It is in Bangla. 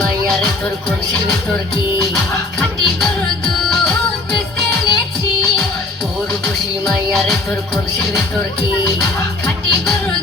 মাইয়ারে তোর কলসির ভিতর কি খাঁটি গরুর দুধ বেচতে এনেছি। তোর খুশি মাইয়ারে তোর কলসির ভিতর কি খাঁটি গরুর